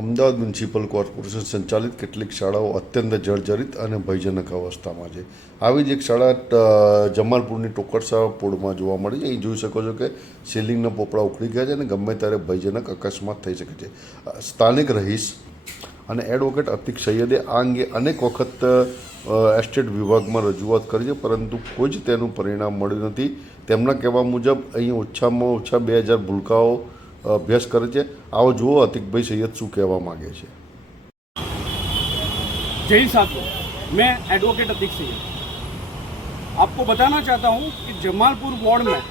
Ahmedabad municipal corporation સંચાલિત કેટલીક શાળાઓ અત્યંત જર્જરિત અને ભયજનક અવસ્થામાં છે. આવી જ એક શાળા જમાલપુરની ટોકરસા પોળમાં જોવા મળી છે. અહીં જોઈ શકો છો કે સીલિંગના પોપડા ઉખડી ગયા છે અને ગમે ત્યારે ભયજનક અકસ્માત થઈ શકે છે. સ્થાનિક રહીશ અને એડવોકેટ અતિક સૈયદે આ અંગે અનેક વખત એસ્ટેટ વિભાગમાં રજૂઆત કરી છે, પરંતુ કોઈ જ તેનું પરિણામ મળ્યું નથી. તેમના કહેવા મુજબ અહીં ઓછામાં ઓછા 2000 ભૂલકાઓ अभ्यास करे. आओ जुओ अतिकभाई सैयद शू कहवा मांगे छे. जय साथियों, मैं एडवोकेट अतिक सैयद आपको बताना चाहता हूं कि जमालपुर वार्ड में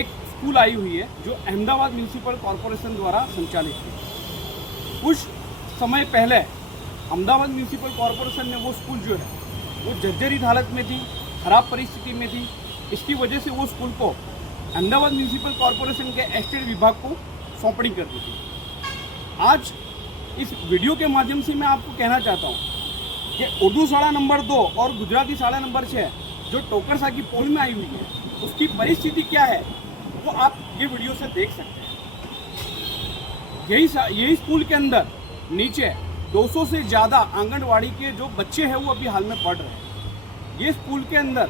एक स्कूल आई हुई है जो अहमदाबाद म्यूनिसिपल कॉरपोरेशन द्वारा संचालित है. कुछ समय पहले अहमदाबाद म्यूनिसिपल कॉरपोरेशन ने वो स्कूल जो है वो जर्जरित हालत में थी, खराब परिस्थिति में थी. इसकी वजह से वो स्कूल को अहमदाबाद म्यूनिसिपल कॉरपोरेशन के एस्टेट विभाग को सौंपणी कर दी थी. आज इस वीडियो के माध्यम से मैं आपको कहना चाहता हूँ कि उर्दू शाला नंबर 2 और गुजराती शाला नंबर 6 जो टोकरसा की पोल में आई हुई है उसकी परिस्थिति क्या है वो आप ये वीडियो से देख सकते हैं. यही स्कूल के अंदर नीचे 200 से ज़्यादा आंगनवाड़ी के जो बच्चे हैं वो अभी हाल में पढ़ रहे हैं. ये स्कूल के अंदर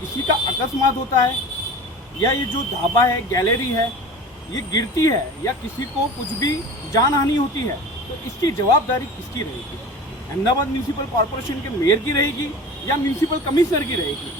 किसी का अकस्मात होता है या ये जो ढाबा है, गैलरी है, ये गिरती है या किसी को कुछ भी जान हानि होती है तो इसकी जवाबदारी किसकी रहेगी? अहमदाबाद म्यूनिसिपल कॉरपोरेशन के मेयर की रहेगी या म्यूनिसिपल कमिश्नर की रहेगी?